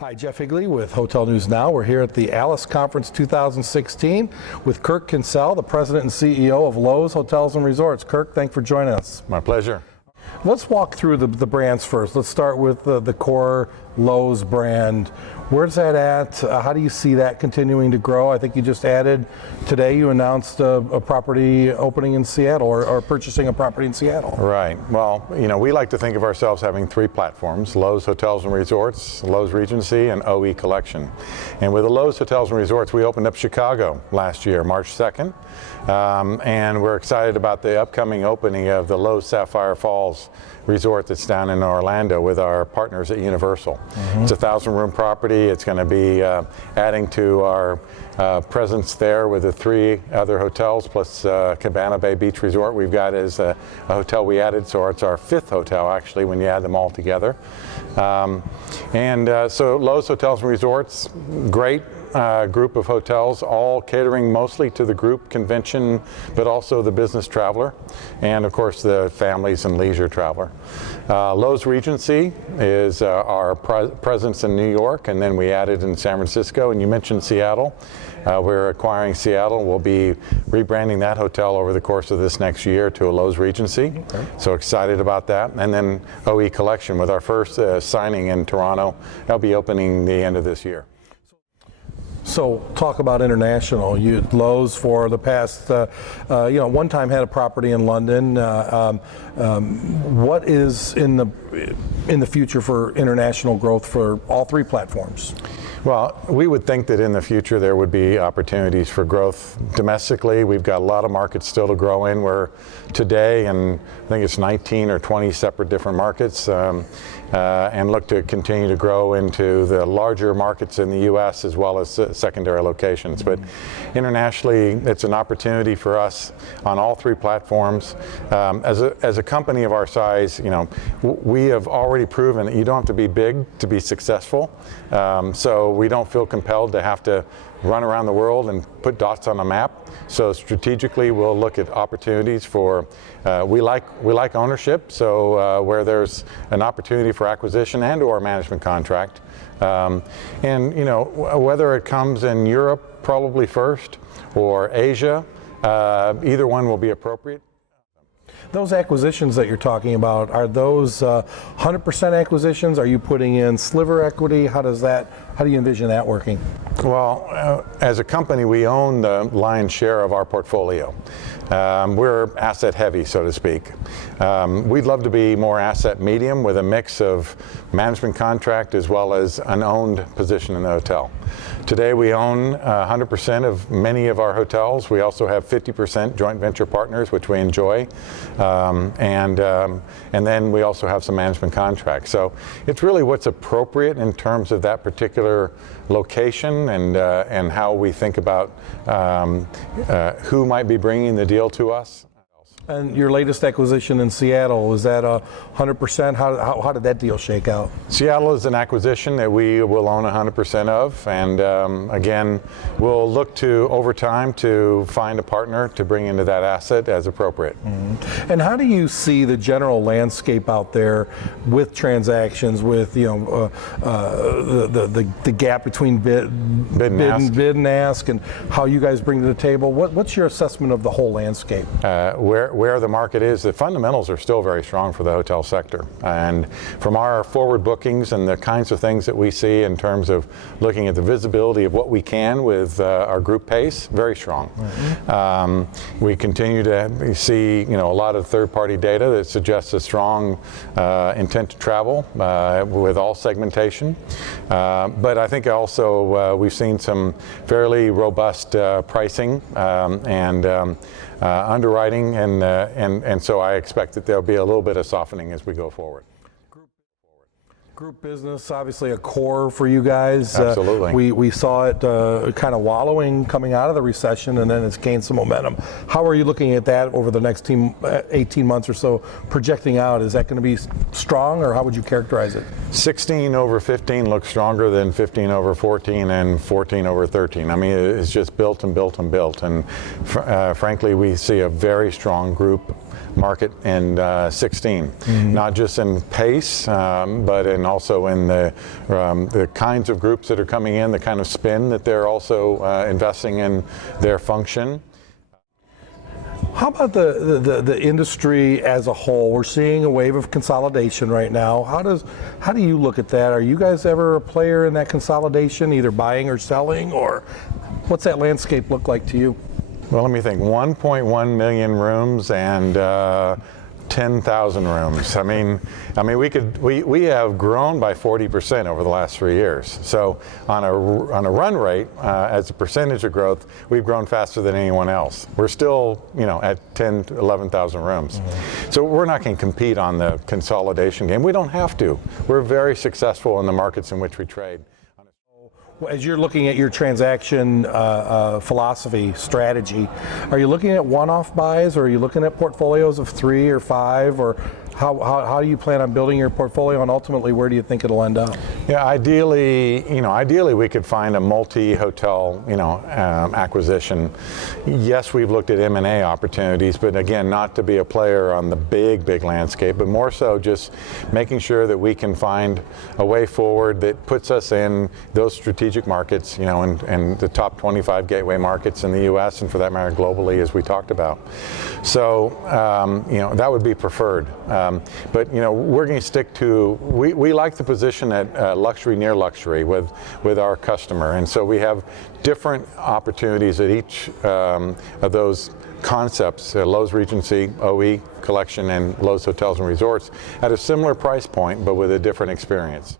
Hi, Jeff Higley with Hotel News Now. We're here at the Alice Conference 2016 with Kirk Kinsell, the President and CEO of Loews Hotels and Resorts. Kirk, thanks for joining us. My pleasure. Let's walk through the brands first. Let's start with the core Loews brand. Where's that at? How do you see that continuing to grow? I think you just added, today you announced a property opening in Seattle or purchasing a property in Seattle. Right. Well, we like to think of ourselves having three platforms: Loews Hotels and Resorts, Loews Regency, and OE Collection. And with the Loews Hotels and Resorts, we opened up Chicago last year, March 2nd. And we're excited about the upcoming opening of the Loews Sapphire Falls Resort that's down in Orlando with our partners at Universal. Mm-hmm. It's a 1,000-room property. It's going to be adding to our presence there with the three other hotels, plus Cabana Bay Beach Resort we've got as a hotel we added, so it's our fifth hotel actually when you add them all together. So Loews Hotels and Resorts, great group of hotels, all catering mostly to the group convention, but also the business traveler, and of course the families and leisure traveler. Loews Regency is our presence in New York, and then we added in San Francisco, and you mentioned Seattle. We're acquiring Seattle. We'll be rebranding that hotel over the course of this next year to a Loews Regency. Okay. So excited about that. And then OE Collection with our first signing in Toronto. That'll be opening the end of this year. So talk about international. Loews for the past, one time had a property in London. What is in the future for international growth for all three platforms? Well, we would think that in the future there would be opportunities for growth domestically. We've got a lot of markets still to grow in. We're today, and I think it's 19 or 20 separate different markets, and look to continue to grow into the larger markets in the U.S. as well as secondary locations. But internationally, it's an opportunity for us on all three platforms. As a company of our size, we have already proven that you don't have to be big to be successful. So we don't feel compelled to have to run around the world and put dots on a map. So strategically, we'll look at opportunities for, we like ownership, so where there's an opportunity for acquisition and or management contract. Whether it comes in Europe probably first or Asia, either one will be appropriate. Those acquisitions that you're talking about, are those 100% acquisitions? Are you putting in sliver equity? How do you envision that working? Well, as a company, we own the lion's share of our portfolio. We're asset heavy, so to speak. We'd love to be more asset medium with a mix of management contract as well as an owned position in the hotel. Today we own 100% of many of our hotels. We also have 50% joint venture partners, which we enjoy. And then we also have some management contracts. So it's really what's appropriate in terms of that particular location and how we think about who might be bringing the deal to us. And your latest acquisition in Seattle, was that 100%? How did that deal shake out? Seattle is an acquisition that we will own 100% of, and again, we'll look to, over time, to find a partner to bring into that asset as appropriate. Mm-hmm. And how do you see the general landscape out there with transactions, with the gap between bid and ask, and how you guys bring to the table? What's your assessment of the whole landscape? Where the market is, the fundamentals are still very strong for the hotel sector. And from our forward bookings and the kinds of things that we see in terms of looking at the visibility of what we can with our group pace, very strong. Mm-hmm. We continue to see a lot of third-party data that suggests a strong intent to travel with all segmentation. But I think also we've seen some fairly robust pricing and underwriting, and so I expect that there'll be a little bit of softening as we go forward. Group business, obviously a core for you guys. Absolutely. We saw it kind of wallowing coming out of the recession, and then it's gained some momentum. How are you looking at that over the next 18 months or so, projecting out? Is that going to be strong, or how would you characterize it? 16 over 15 looks stronger than 15 over 14 and 14 over 13. I mean, it's just built and built and built. And frankly, we see a very strong group market in 16, not just in pace, but also in the kinds of groups that are coming in, the kind of spin that they're also investing in their function. How about the industry as a whole? We're seeing a wave of consolidation right now. How do you look at that? Are you guys ever a player in that consolidation, either buying or selling, or what's that landscape look like to you? Well, let me think. 1.1 million rooms and 10,000 rooms. I mean, we have grown by 40% over the last 3 years. So on a run rate, as a percentage of growth, we've grown faster than anyone else. We're still, at 10 to 11,000 rooms. So we're not going to compete on the consolidation game. We don't have to. We're very successful in the markets in which we trade. As you're looking at your transaction philosophy, strategy, are you looking at one-off buys, or are you looking at portfolios of 3 or 5, or how do you plan on building your portfolio, and ultimately where do you think it'll end up? Yeah, ideally we could find a multi-hotel, acquisition. Yes, we've looked at M&A opportunities, but again, not to be a player on the big landscape, but more so just making sure that we can find a way forward that puts us in those strategic markets, and the top 25 gateway markets in the U.S. and for that matter globally, as we talked about. So, that would be preferred. But we're going to stick to, we like the position at luxury near luxury with our customer, and so we have different opportunities at each of those concepts, Loews Regency, OE Collection, and Loews Hotels and Resorts, at a similar price point but with a different experience.